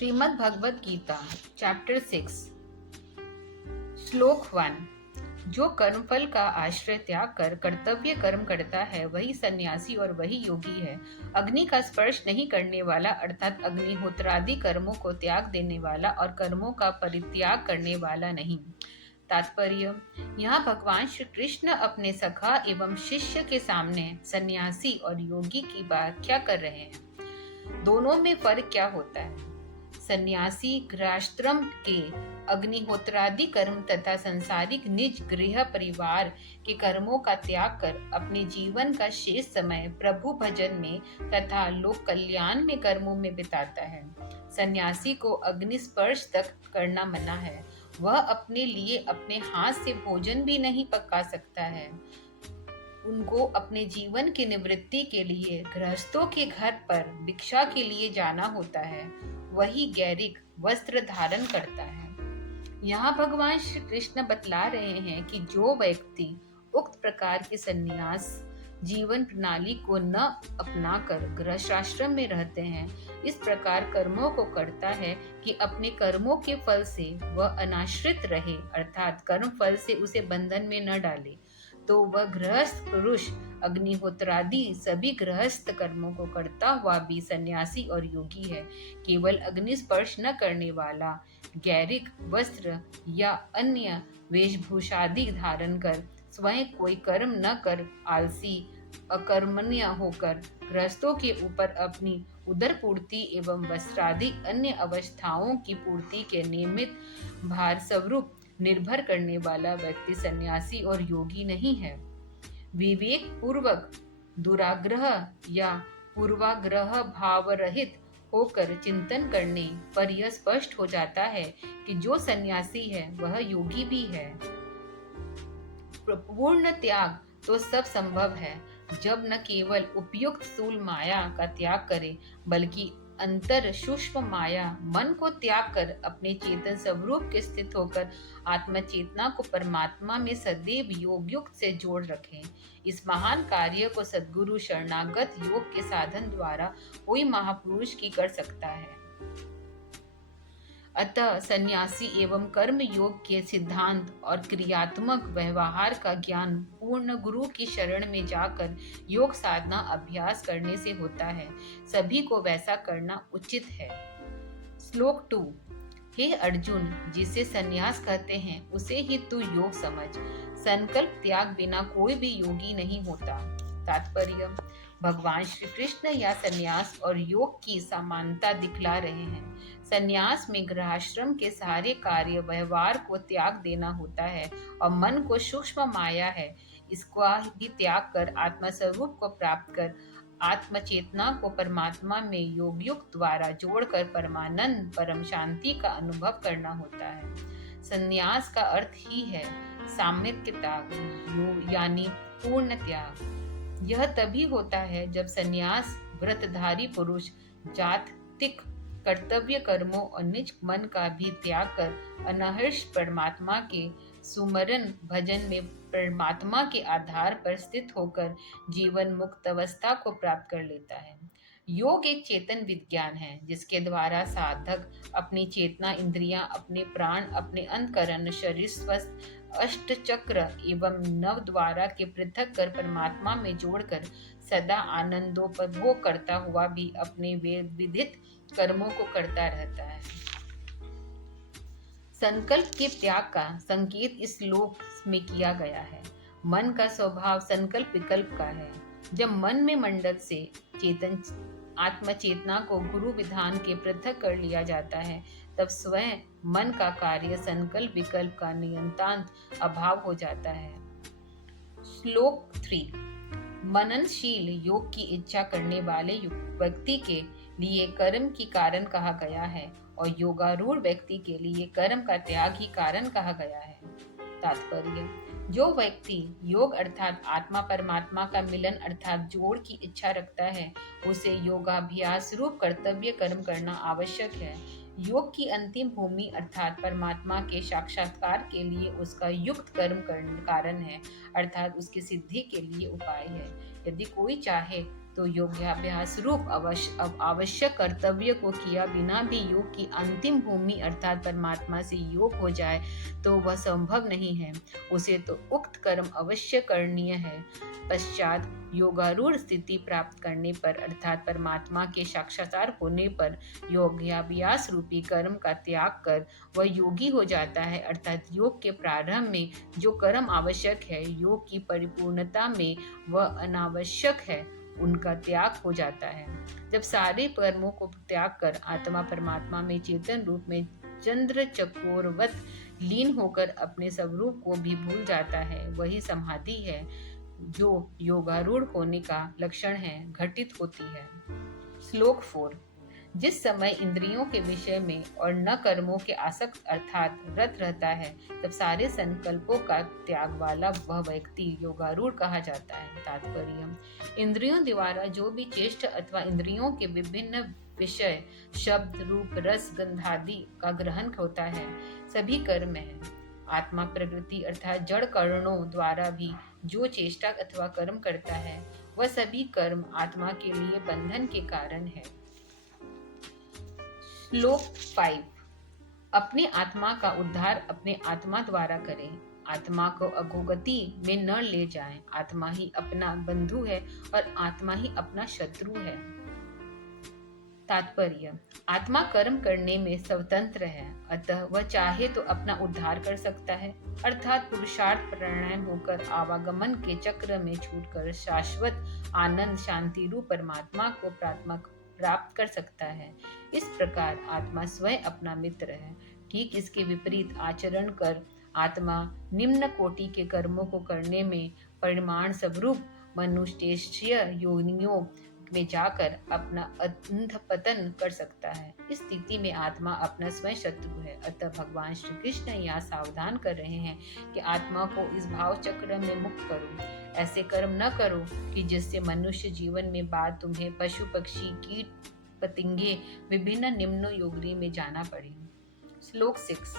Shrimad Bhagavad Gita chapter 6 श्लोक 1। जो कर्मफल का आश्रय त्याग कर कर्तव्य कर्म करता है वही सन्यासी और वही योगी है। अग्नि का स्पर्श नहीं करने वाला अर्थात अग्निहोत्रादि कर्मों को त्याग देने वाला और कर्मों का परित्याग करने वाला नहीं। तात्पर्य: यहाँ भगवान श्री कृष्ण अपने सखा एवं शिष्य के सामने सन्यासी और योगी की व्याख्या कर रहे हैं। दोनों में फर्क क्या होता है? सन्यासी गृहस्थ्रम के अग्निहोत्रादि कर्म तथा संसारिक निज गृह परिवार के कर्मों का त्याग कर अपने जीवन का शेष समय प्रभु भजन में तथा लोक कल्याण में कर्मों में बिताता है। सन्यासी को अग्नि स्पर्श तक करना मना है। वह अपने लिए अपने हाथ से भोजन भी नहीं पका सकता है। उनको अपने जीवन की निवृत्ति के लिए गृहस्थों के घर पर भिक्षा के लिए जाना होता है। वही गैरिक वस्त्र धारण करता है। यहाँ भगवान श्री कृष्ण बतला रहे हैं कि जो व्यक्ति उक्त प्रकार के संन्यास जीवन प्रणाली को न अपनाकर गृहस्थाश्रम में रहते हैं, इस प्रकार कर्मों को करता है कि अपने कर्मों के फल से वह अनाश्रित रहे, अर्थात कर्म फल से उसे बंधन में न डाले, तो वह गृहस्थ पुरुष अग्निहोत्रादि सभी गृहस्थ कर्मों को करता हुआ भी सन्यासी और योगी है। केवल अग्नि स्पर्श न करने वाला गैरिक वस्त्र या अन्य वेशभूषादि धारण कर स्वयं कोई कर्म न कर आलसी अकर्मण्य होकर गृहस्थों के ऊपर अपनी उदर पूर्ति एवं वस्त्रादि अन्य अवस्थाओं की पूर्ति के नियमित भार स्वरूप निर्भर करने वाला व्यक्ति सन्यासी और योगी नहीं है। विवेक पूर्वक दुराग्रह या पूर्वाग्रह भाव रहित होकर चिंतन करने पर यह स्पष्ट हो जाता है कि जो सन्यासी है वह योगी भी है। पूर्ण त्याग तो सब संभव है जब न केवल उपयुक्त स्थूल माया का त्याग करे बल्कि अंतर सूक्ष्म माया मन को त्याग कर अपने चेतन स्वरूप के स्थित होकर आत्म चेतना को परमात्मा में सदैव योगयुक्त से जोड़ रखें। इस महान कार्य को सद्गुरु शरणागत योग के साधन द्वारा कोई महापुरुष की कर सकता है। अतः सन्यासी एवं कर्म योग के सिद्धांत और क्रियात्मक व्यवहार का ज्ञान पूर्ण गुरु की शरण में जाकर योग साधना अभ्यास करने से होता है। सभी को वैसा करना उचित है। श्लोक 2। हे अर्जुन, जिसे सन्यास कहते हैं उसे ही तू योग समझ। संकल्प त्याग बिना कोई भी योगी नहीं होता। तात्पर्य: भगवान श्री कृष्ण या सन्यास और योग की समानता दिखला रहे हैं। सन्यास में गृहस्थाश्रम के सारे कार्य व्यवहार को त्याग देना होता है और मन को सूक्ष्म माया है इसका भी त्याग कर आत्मा स्वरूप को प्राप्त कर आत्म चेतना को परमात्मा में योगयुक्त द्वारा जोड़कर परमानंद परम शांति का अनुभव करना होता है। सन्यास का अर्थ ही है साम्यक त्याग यानी पूर्ण त्याग। यह तभी होता है जब सन्यास व्रतधारी पुरुष जातिक कर्तव्य कर्मों और निज मन का भी त्याग कर अनहर्ष परमात्मा के सुमरन भजन में परमात्मा के आधार पर स्थित होकर जीवन मुक्त अवस्था को प्राप्त कर लेता है। योग एक चेतन विज्ञान है जिसके द्वारा साधक अपनी चेतना इंद्रियां अपने प्राण अपने अंतकरण शरीर स्वस्थ अष्ट चक्र एवं नव द्वारा के पृथक कर परमात्मा में जोड़कर सदा आनंदोपभोग करता हुआ भी अपने विधित कर्मों को करता रहता है। संकल्प के त्याग का संकेत इस श्लोक में किया गया है। मन का स्वभाव संकल्प विकल्प का है। जब मन में मंडल से चेतन आत्म चेतना को गुरु विधान के पृथक कर लिया जाता है तब स्वयं मन का कार्य संकल्प विकल्प का नियंतांत अभाव हो जाता है। श्लोक 3। मननशील योग की इच्छा करने वाले व्यक्ति के लिए कर्म की कारण कहा गया है और योगारूढ़ व्यक्ति के लिए कर्म का त्याग ही कारण कहा गया है। तात्पर्य: जो व्यक्ति योग अर्थात आत्मा परमात्मा का मिलन अर्थात जोड़ की इच्छा रखता है उसे योगाभ्यास रूप कर्तव्य कर्म करना आवश्यक है। योग की अंतिम भूमि अर्थात परमात्मा के साक्षात्कार के लिए उसका युक्त कर्म कारण है अर्थात उसकी सिद्धि के लिए उपाय है। यदि कोई चाहे तो योगाभ्यास रूप आवश्यक कर्तव्य को किया बिना भी योग की अंतिम भूमि अर्थात परमात्मा से योग हो जाए तो वह संभव नहीं है। उसे तो उक्त कर्म अवश्य करणीय है। पश्चात योगारूढ़ स्थिति प्राप्त करने पर अर्थात परमात्मा के साक्षात्कार होने पर योगाभ्यास रूपी कर्म का त्याग कर वह योगी हो जाता है। अर्थात योग के प्रारंभ में जो कर्म आवश्यक है, योग की परिपूर्णता में वह अनावश्यक है, उनका त्याग हो जाता है। जब सारे कर्मों को त्याग कर आत्मा परमात्मा में चेतन रूप में चंद्र चकोरवत लीन होकर अपने स्वरूप को भी भूल जाता है, वही समाधि है जो योगारूढ़ होने का लक्षण है, घटित होती है। श्लोक 4। जिस समय इंद्रियों के विषय में और न कर्मों के आसक्त अर्थात रत रहता है, तब सारे संकल्पों का त्याग वाला वह व्यक्ति योगारूढ़ कहा जाता है। तात्पर्य: इंद्रियों द्वारा जो भी चेष्ट अथवा इंद्रियों के विभिन्न विषय शब्द रूप रस गंधादि का ग्रहण होता है, सभी कर्म है। आत्मा प्रकृति अर्थात जड़ करणों द्वारा भी जो चेष्टा अथवा कर्म करता है, वह सभी कर्म आत्मा के लिए बंधन के कारण है। श्लोक 5। अपने आत्मा का उद्धार अपने आत्मा द्वारा करें। आत्मा को अधोगति में न ले जाएं। आत्मा ही अपना बंधु है और आत्मा ही अपना शत्रु है। तात्पर्य: आत्मा कर्म करने में स्वतंत्र है, अतः वह चाहे तो अपना उद्धार कर सकता है, अर्थात पुरुषार्थ परायण होकर आवागमन के चक्र में छूटकर शाश्वत आनंद शांति रूप परमात्मा को प्राप्त कर सकता है। इस प्रकार आत्मा स्वयं अपना मित्र है। ठीक इसके विपरीत आचरण कर आत्मा निम्न कोटि के कर्मों को करने में परिमाण स्वरूप मनुष्य योनियों में जाकर अपना अधःपतन कर सकता है। इस स्थिति में आत्मा अपना स्वयं शत्रु है। अतः भगवान श्री कृष्ण यहाँ सावधान कर रहे हैं कि आत्मा को इस भाव चक्र में मुक्त करो। ऐसे कर्म न करो कि जिससे मनुष्य जीवन में बाद तुम्हें पशु पक्षी कीट पतंगे विभिन्न निम्न योनि में जाना पड़े। श्लोक 6।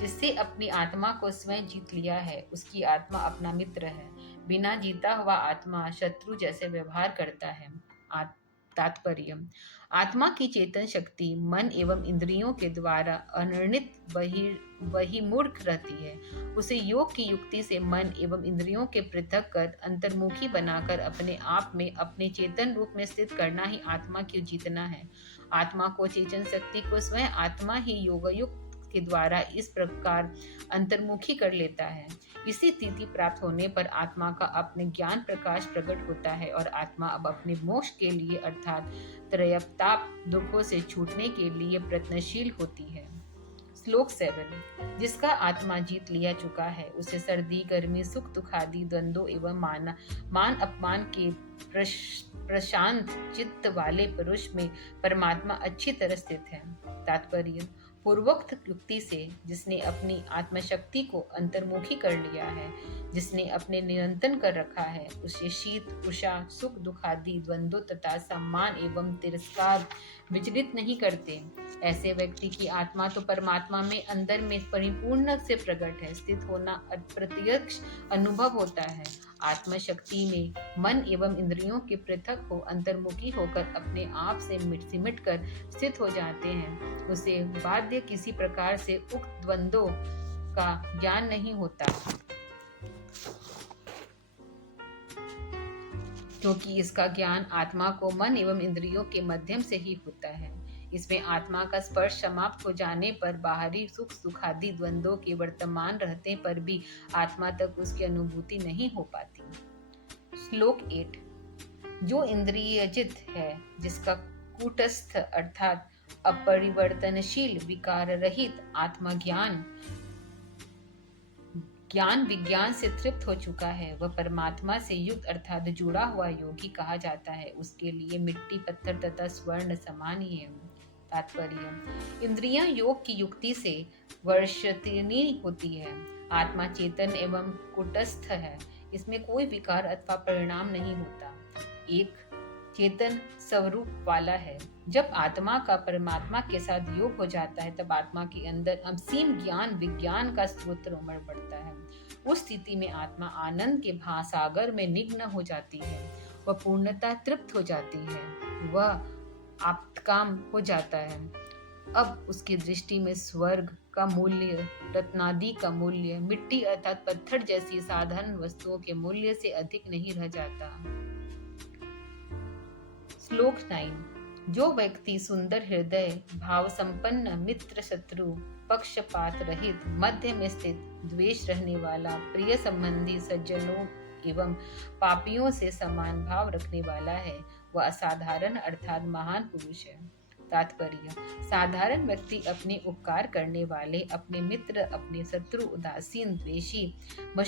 जिससे अपनी आत्मा को स्वयं जीत लिया है, उसकी आत्मा अपना मित्र है। बिना जीता हुआ आत्मा शत्रु जैसे व्यवहार करता है। तात्पर्य: आत्मा की चेतन शक्ति मन एवं इंद्रियों के द्वारा अनिर्णित वही मूर्ख रहती है। उसे योग की युक्ति से मन एवं इंद्रियों के पृथक कर अंतर्मुखी बनाकर अपने आप में अपने चेतन रूप में स्थित करना ही आत्मा की जीतना है। आत्मा को चेतन शक्ति को स्वयं आत्मा ही योगयुक्त के द्वारा इस प्रकार अंतर्मुखी कर लेता है। इसी स्थिति प्राप्त होने पर आत्मा का अपने ज्ञान प्रकाश प्रकट होता है और आत्मा अब अपने मोक्ष के लिए अर्थात त्रयताप दुखों से छूटने के लिए प्रयत्नशील होती है। श्लोक 7। जिसका आत्मा जीत लिया चुका है, उसे सर्दी गर्मी सुख दुख आदि द्वंद्वों एवं मान अपमान के प्रशांत चित्त वाले पुरुष में परमात्मा अच्छी तरह स्थित है। तात्पर्य: पूर्वोक्त युक्ति से जिसने अपनी आत्मशक्ति को अंतर्मुखी कर लिया है, जिसने अपने नियंत्रण कर रखा है, उसे शीत उषा सुख दुख आदि द्वंद्व तथा सम्मान एवं तिरस्कार विचलित नहीं करते। ऐसे व्यक्ति की आत्मा तो परमात्मा में अंदर में परिपूर्ण से प्रकट है, स्थित होना अप्रत्यक्ष अनुभव होता है। आत्मशक्ति में मन एवं इंद्रियों के पृथक हो अंतर्मुखी होकर अपने आप से सिमट कर स्थित हो जाते हैं। उसे बाध्य किसी प्रकार से उक्त द्वंद्वों का ज्ञान नहीं होता, क्योंकि इसका ज्ञान आत्मा को मन एवं इंद्रियों के माध्यम से ही होता है। इसमें आत्मा का स्पर्श समाप्त हो जाने पर बाहरी सुख सुखादि द्वंद्वों के वर्तमान रहते पर भी आत्मा तक उसकी अनुभूति नहीं हो पाती। श्लोक 8। जो इंद्रियजित है, जिसका कूटस्थ अर्थात अपरिवर्तनशील विकार रहित आत्मज्ञान ज्ञान विज्ञान से तृप्त हो चुका है, वह परमात्मा से युक्त अर्थात जुड़ा हुआ योगी कहा जाता है। उसके लिए मिट्टी पत्थर तथा स्वर्ण समान ही है। तात्पर्य: इंद्रियां योग की युक्ति से वर्षतीर्णी होती है। आत्मा चेतन एवं कुटस्थ है, इसमें कोई विकार अथवा परिणाम नहीं होता, एक चेतन स्वरूप वाला है। जब आत्मा का परमात्मा के साथ योग हो जाता है, तब आत्मा के अंदर असीम ज्ञान विज्ञान का स्रोत उमड़ पड़ता है। उस स्थिति में आत्मा आनंद के भासागर में निग्न हो जाती है। वह पूर्णता तृप्त हो जाती है, वह आप्तकाम हो जाता है। अब उसकी दृष्टि में स्वर्ग का मूल्य, रत्नादि का मूल्य, मिट्टी अर्थात पत्थर जैसी साधारण वस्तुओं के मूल्य से अधिक नहीं रह जाता। श्लोक 9। जो व्यक्ति सुंदर हृदय, भाव संपन्न, मित्र शत्रु पक्षपात रहित, मध्य में स्थित, द्वेष रहने वाला, प्रिय संबंधी, सज्जनों एवं पापियों से समान भाव रखने वाला है, वह असाधारण अर्थात महान पुरुष है। तात्पर्य: साधारण व्यक्ति अपने उपकार करने वाले, अपने मित्र, अपने शत्रु, उदासीन, द्वेषी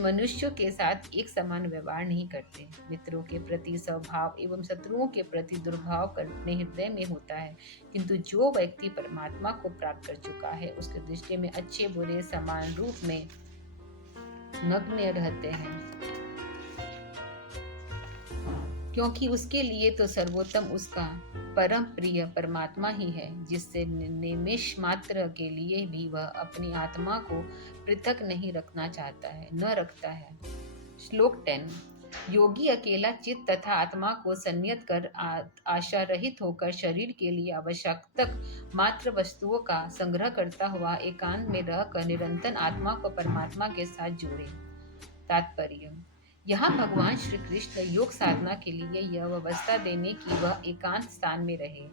मनुष्यों के साथ एक समान व्यवहार नहीं करते। मित्रों के प्रति स्वभाव एवं शत्रुओं के प्रति दुर्भाव अपने हृदय में होता है, किंतु जो व्यक्ति परमात्मा को प्राप्त कर चुका है, उसके दृष्टि में अच्छे बुरे समान रूप में नग्न रहते हैं, क्योंकि उसके लिए तो सर्वोत्तम उसका परम प्रिय परमात्मा ही है, जिससे निमिष मात्र के लिए भी वह अपनी आत्मा को पृथक नहीं रखना चाहता है, न रखता है। श्लोक 10। योगी अकेला चित्त तथा आत्मा को संयत कर आशा रहित होकर शरीर के लिए आवश्यक मात्र वस्तुओं का संग्रह करता हुआ एकांत में रहकर निरंतर आत्मा को परमात्मा के साथ जोड़े। तात्पर्य: यहाँ भगवान श्री कृष्ण योग साधना के लिए यह व्यवस्था देने की वह एकांत स्थान में रहे।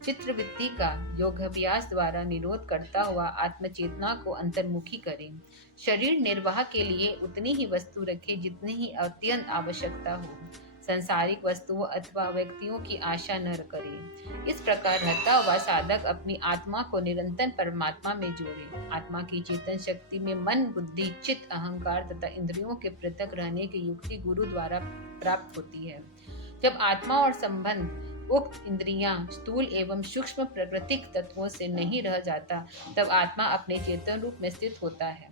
चित्रवृत्ति का योगाभ्यास द्वारा निरोध करता हुआ आत्मचेतना को अंतर्मुखी करे। शरीर निर्वाह के लिए उतनी ही वस्तु रखे जितनी ही अत्यंत आवश्यकता हो। संसारिक वस्तुओं अथवा व्यक्तियों की आशा न करे। इस प्रकार रहता हुआ साधक अपनी आत्मा को निरंतर परमात्मा में जोड़े। आत्मा की चेतन शक्ति में मन, बुद्धि, चित्त, अहंकार तथा इंद्रियों के पृथक रहने की युक्ति गुरु द्वारा प्राप्त होती है। जब आत्मा और संबंध उक्त इंद्रियां स्थूल एवं सूक्ष्म प्राकृतिक तत्वों से नहीं रह जाता, तब आत्मा अपने चेतन रूप में स्थित होता है।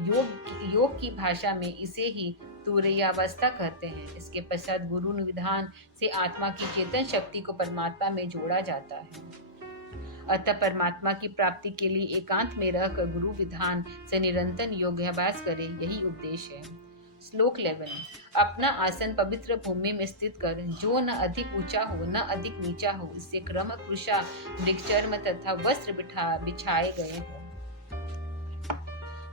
योग की भाषा में इसे ही तुरीयावस्था कहते हैं। इसके पश्चात गुरु विधान से आत्मा की चेतन शक्ति को परमात्मा में जोड़ा जाता है। अतः परमात्मा की प्राप्ति के लिए एकांत में रहकर गुरु विधान से निरंतर योगाभ्यास करे, यही उपदेश है। श्लोक 11। अपना आसन पवित्र भूमि में स्थित कर, जो न अधिक ऊंचा हो न अधिक नीचा हो, इससे क्रम कुशा मृगचर्म तथा वस्त्र बिछाए गए हो।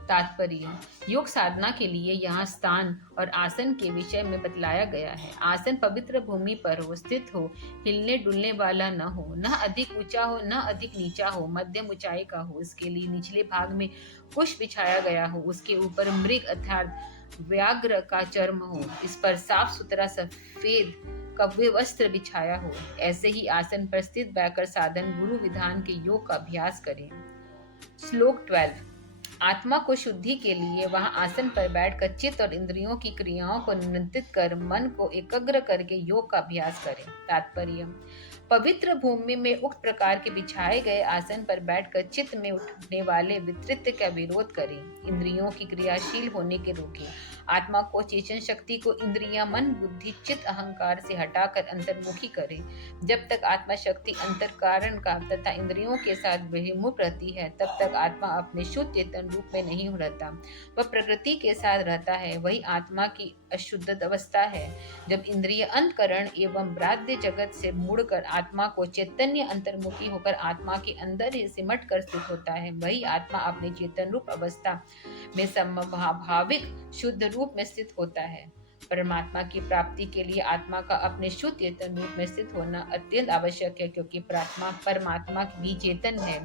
तात्पर्य: योग साधना के लिए यहाँ स्थान और आसन के विषय में बतलाया गया है। आसन पवित्र भूमि पर हो, स्थित हो, हिलने डुलने वाला न हो, न अधिक ऊंचा हो न अधिक नीचा हो, मध्यम ऊंचाई का हो। इसके लिए निचले भाग में कुश बिछाया गया हो, उसके ऊपर मृग अर्थात व्याघ्र का चर्म हो, इस पर साफ सुथरा सफेद कव्य वस्त्र बिछाया हो। ऐसे ही आसन पर स्थित बैठकर साधन गुरु विधान के योग का अभ्यास करें। श्लोक 12। आत्मा को शुद्धि के लिए वहां आसन पर बैठकर चित्त और इंद्रियों की क्रियाओं को नियंत्रित कर मन को एकाग्र करके योग का अभ्यास करें। तात्पर्य: पवित्र भूमि में उक्त प्रकार के बिछाए गए आसन पर बैठकर चित्त में उठने वाले वितृत्व का विरोध करें, इंद्रियों की क्रियाशील होने के रोकें। आत्मा को चेतन शक्ति को इंद्रियां, मन, बुद्धि, चित्त, अहंकार से हटाकर अंतर्मुखी करें। जब तक आत्मा शक्ति अंतर्कारण का तथा इंद्रियों के साथ विमुख रहती है, तब तक आत्मा अपने शुद्ध चेतन रूप में नहीं रहता, वह प्रकृति के साथ रहता है। वही आत्मा की अशुद्ध अवस्था है। जब इंद्रिय अंतकरण एवं बाह्य जगत से मुड़कर आत्मा को चैतन्य अंतर्मुखी होकर आत्मा के अंदर ही सिमट कर स्थित होता है, वही आत्मा अपने चेतन रूप अवस्था में समभाविक शुद्ध रूप में स्थित होता है। परमात्मा की प्राप्ति के लिए आत्मा का अपने शुद्ध चेतन रूप में स्थित होना अत्यंत आवश्यक है, क्योंकि परमात्मा भी चेतन है।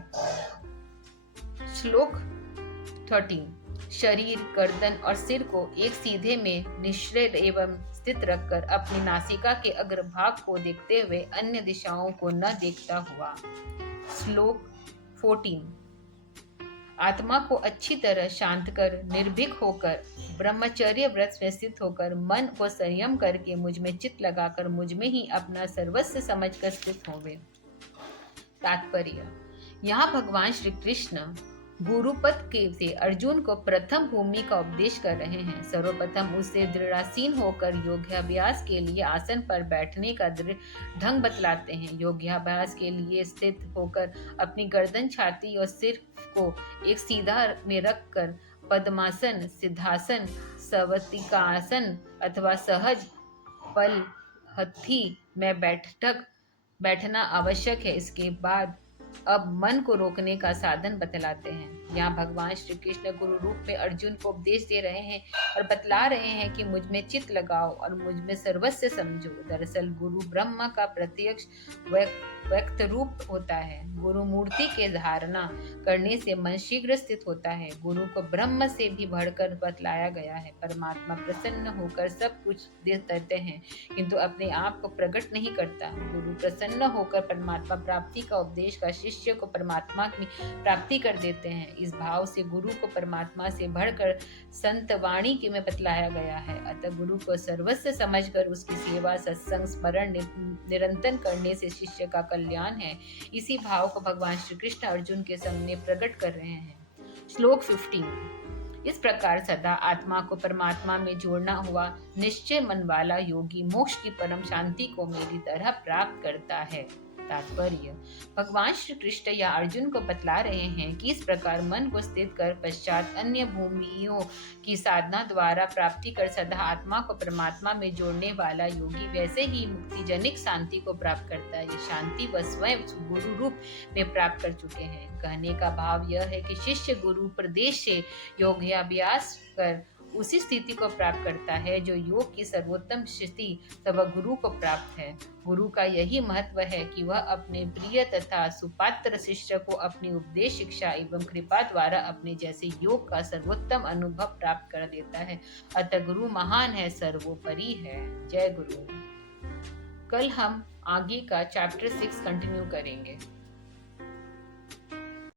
श्लोक 13। शरीर, गर्दन और सिर को एक सीधे में निश्चल एवं स्थित रखकर अपनी नासिका के अग्रभाग को देखते हुए अन्य दिशाओं को न देखता हुआ। श्लोक 14। आत्मा को अच्छी तरह शांत कर निर्भीक होकर ब्रह्मचर्य व्रत में स्थित होकर मन को संयम करके मुझ में चित्त लगाकर मुझ में ही अपना सर्वस्व समझकर स्थित होवे। तात्पर्य: यहाँ भगवान श्री कृष्ण गुरुपद के से अर्जुन को प्रथम भूमि का उपदेश कर रहे हैं। सर्वप्रथम उसे दृढ़ासीन होकर योगाभ्यास के लिए आसन पर बैठने का ढंग बतलाते हैं। योगाभ्यास के लिए स्थित होकर अपनी गर्दन, छाती और सिर को एक सीधा में रखकर पद्मासन, सिद्धासन, सवतिकासन अथवा सहज हथी में बैठना आवश्यक है। इसके बाद अब मन को रोकने का साधन बतलाते हैं। यहाँ भगवान श्री कृष्ण गुरु रूप में अर्जुन को उपदेश दे रहे हैं और बतला रहे हैं कि मुझ में चित्त लगाओ और मुझ में सर्वस्व समझो। दरअसल गुरु ब्रह्मा का प्रत्यक्ष व्यक्त रूप होता है। गुरु मूर्ति के धारणा करने से मन शीघ्र स्थित होता है। गुरु को ब्रह्म से भी बढ़कर बतलाया गया है। परमात्मा प्रसन्न होकर सब कुछ दे देते हैं किंतु अपने आप को प्रकट नहीं करता। गुरु प्रसन्न होकर परमात्मा प्राप्ति का उपदेश का शिष्य को परमात्मा की प्राप्ति कर देते हैं। इस भाव से गुरु को परमात्मा से बढ़कर संत वाणी के में बतलाया गया है। अतः गुरु को सर्वस्व समझकर उसकी सेवा सत्संग स्मरण निरंतर करने से शिष्य का कल्याण है। इसी भाव को भगवान श्री कृष्ण अर्जुन के सामने प्रकट कर रहे हैं। श्लोक 15। इस प्रकार सदा आत्मा को परमात्मा में जोड़ना हुआ निश्चय मन वाला योगी मोक्ष की परम शांति को मेरी तरह प्राप्त करता है। तात्पर्य, भगवान श्री कृष्ण या अर्जुन को बतला रहे हैं कि इस प्रकार मन को स्थित कर पश्चात अन्य भूमियों की साधना द्वारा प्राप्ति कर सदा आत्मा को परमात्मा में जोड़ने वाला योगी वैसे ही मुक्तिजनिक शांति को प्राप्त करता है। ये शांति वह स्वयं गुरु रूप में प्राप्त कर चुके हैं। कहने का भाव यह है कि शिष्य गुरु प्रदेश से योगाभ्यास कर उसी स्थिति को प्राप्त करता है जो योग की सर्वोत्तम स्थिति तब गुरु को प्राप्त है। गुरु का यही महत्व है कि वह अपने प्रिय तथा सुपात्र शिष्य को अपनी उपदेश शिक्षा एवं कृपा द्वारा अपने जैसे योग का सर्वोत्तम अनुभव प्राप्त कर देता है। अतः गुरु महान है, सर्वोपरि है। जय गुरु। कल हम आगे का चैप्टर 6 कंटिन्यू करेंगे।